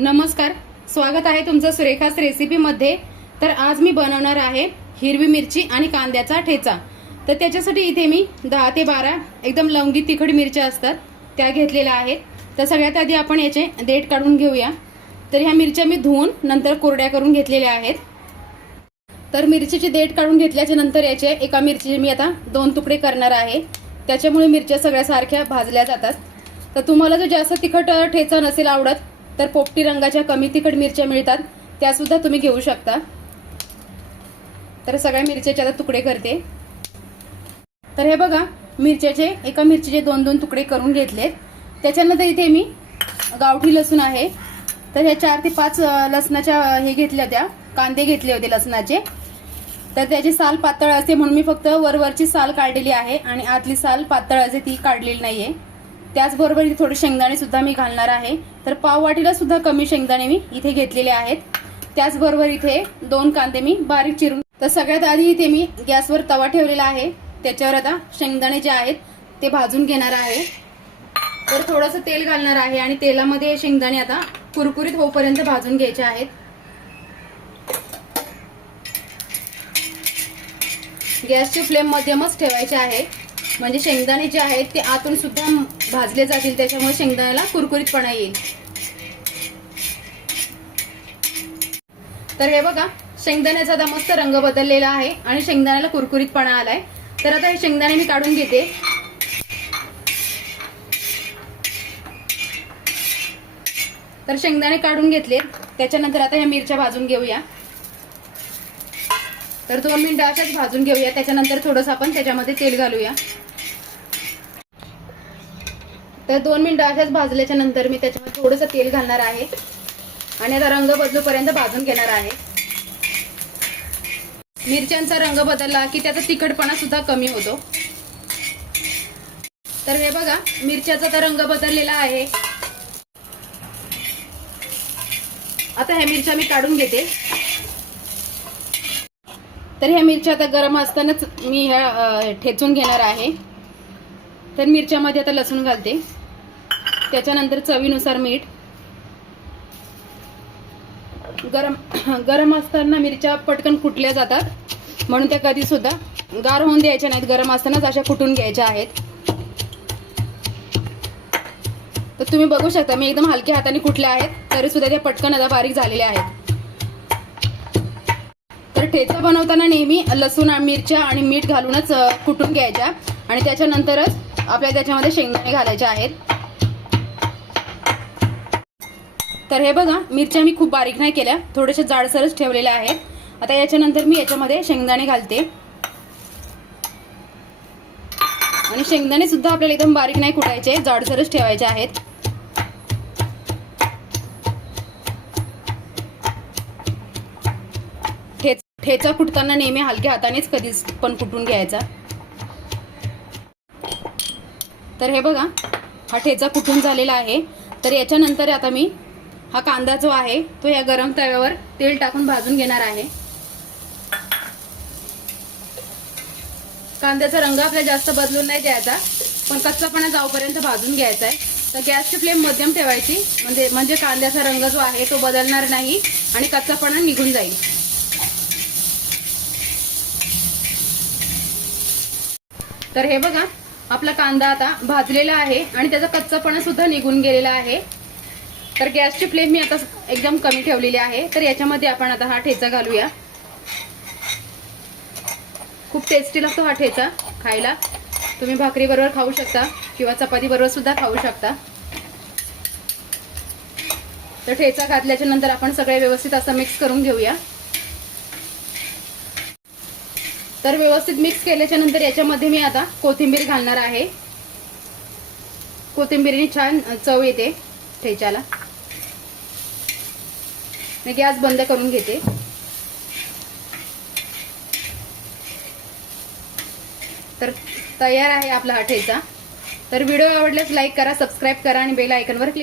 नमस्कार स्वागत आहे तुमचं सुरेखास रेसिपीमध्ये. तर आज मी बनवणार आहे हिरवी मिरची आणि कांद्याचा ठेचा. तर त्याच्यासाठी इथे मी दहा ते बारा एकदम लवंगी तिखट मिरच्या असतात त्या घेतलेल्या आहेत. तर सगळ्यात आधी आपण याचे देठ काढून घेऊया. तर ह्या मिरच्या मी धुवून नंतर कोरड्या करून घेतलेल्या आहेत. तर मिरचीची देठ काढून घेतल्याच्या नंतर याचे एका मिरचीचे मी आता दोन तुकडे करणार आहे. त्याच्यामुळे मिरच्या सगळ्या सारख्या भाजल्या जातात. तर तुम्हाला जर जास्त तिखट ठेचा नसेल आवडत तर पोपटी रंगाच्या कमी तिखट मिरच्या मिळतात. त्या सुद्धा तुम्ही घेऊ शकता. तर सगळ्या मिरच्याचे आता तुकडे करते. तर हे बघा मिरच्याचे एका मिरचीचे दोन दोन तुकडे करून घेतलेत. त्याच्यानंतर इथे मी गावठी लसूण आहे. तर ह्या चार ते पाच लसणाच्या हे घेतल्या होत्या. कांदे घेतले होते लसणाचे. तर त्याची साल पातळ असते म्हणून मी फक्त वरवरची साल काढलेली आहे आणि आतली साल पातळ असते ती काढलेली नाही आहे त्याचबरोबर इथे थोडे शेंगदाणे सुद्धा मी घालणार आहे. तर पाव वाटीला सुद्धा कमी शेंगदाणे मी इथे घेतलेले आहेत. त्याचबरोबर इथे दोन कांदे मी बारीक चिरून तर सगळ्यात आधी इथे मी गॅसवर तवा ठेवलेला आहे. त्याच्यावर आता शेंगदाणे जे आहेत ते भाजून घेणार आहे. तर थोडंसं तेल घालणार आहे आणि तेलामध्ये शेंगदाणे आता कुरकुरीत होईपर्यंत भाजून घ्यायचे आहेत. गॅसची फ्लेम मध्यमच ठेवायची आहे. म्हणजे शेंगदाणे जे आहेत ते आतून सुद्धा भाजले जातील त्याच्यामुळे शेंगदाण्याला कुरकुरीतपणा येईल. तर हे बघा शेंगदाण्याचा आता मस्त रंग बदललेला आहे आणि शेंगदाण्याला कुरकुरीतपणा आलाय. तर आता हे शेंगदाणे मी काढून घेते. तर शेंगदाणे काढून घेतले. त्याच्यानंतर आता ह्या मिरच्या भाजून घेऊया. तर दोन मिनिटं अशाच भाजून घेऊया. त्याच्यानंतर थोडंसं आपण त्याच्यामध्ये तेल घालूया. तर दोन मिनिटं अशाच भाजल्याच्या नंतर मी त्याच्यामध्ये थोडंसं तेल घालणार आहे. आणि आता रंग बदलूपर्यंत भाजून घेणार आहे. मिरच्यांचा रंग बदलला की त्याचा तिखटपणा सुद्धा कमी होतो. तर हे बघा मिरच्याचा तर रंग बदललेला आहे. आता ह्या मिरच्या मी काढून घेते. तर ह्या मिरच्या आता गरम असतानाच मी ह्या ठेचून घेणार आहे. तर मिरच्यामध्ये आता लसूण घालते. त्याच्यानंतर चवीनुसार मीठ. गरम गरम असताना मिरच्या पटकन कुटल्या जातात. म्हणून त्या कधी सुद्धा गार होऊन द्यायच्या नाहीत. गरम असतानाच अशा कुटून घ्यायच्या आहेत. तर तुम्ही बघू शकता मी एकदम हलक्या हाताने कुठल्या आहेत. तरी सुद्धा त्या पटकन आता बारीक झालेल्या आहेत. तर ठेचा बनवताना नेहमी लसूण आणि मिरच्या आणि मीठ घालूनच कुटून घ्यायच्या. आणि त्याच्यानंतरच आपल्या त्याच्यामध्ये शेंगदाणे घालायचे आहेत. तर हे बघा मिरच्या मी खूप बारीक नाही केल्या थोड्याशा जाडसरच ठेवलेल्या आहेत. आता याच्यानंतर मी याच्यामध्ये शेंगदाणे घालते. आणि शेंगदाणे सुद्धा आपल्याला एकदम बारीक नाही कुटायचे जाडसरच ठेवायचे आहेत. ठेचा कुटताना नेहमी हलक्या हातानेच कधीच पण कुटून घ्यायचा. तर हे बघा हा ठेचा कुटून झालेला आहे. तर याच्यानंतर आता मी हा कांदा जो आहे तो या गरम तव्यावर तेल टाकून भाजून घेणार आहे. कांद्याचा रंग आपल्याला जास्त बदलून नाही द्यायचा पण कच्चापणा जाऊपर्यंत भाजून घ्यायचा आहे. तर गॅसची फ्लेम मध्यम ठेवायची म्हणजे म्हणजे कांद्याचा रंग जो आहे तो बदलणार नाही आणि कच्चापणा निघून जाईल. तर हे बघा आपला कांदा आता भाजलेला आहे आणि त्याचा कच्चापणा सुद्धा निघून गेलेला आहे. तर गॅसची फ्लेम मी आता एकदम कमी ठेवलेली आहे. तर याच्यामध्ये आपण आता हा ठेचा घालूया. खूप टेस्टी लागतो हा ठेचा खायला. तुम्ही भाकरीबरोबर खाऊ शकता किंवा चपातीबरोबर सुद्धा खाऊ शकता. तर ठेचा घातल्याच्या नंतर आपण सगळे व्यवस्थित असं मिक्स करून घेऊया. तर व्यवस्थित मिक्स केल्याच्यानंतर याच्यामध्ये मी आता कोथिंबीर घालणार आहे. कोथिंबीरीने छान चव येते ठेच्याला. मी गॅस बंद करून घेते. तर तयार आहे आपला हा ठेचा. तर व्हिडिओ आवडल्यास लाईक करा सबस्क्राईब करा आणि बेल आयकनवर क्लिक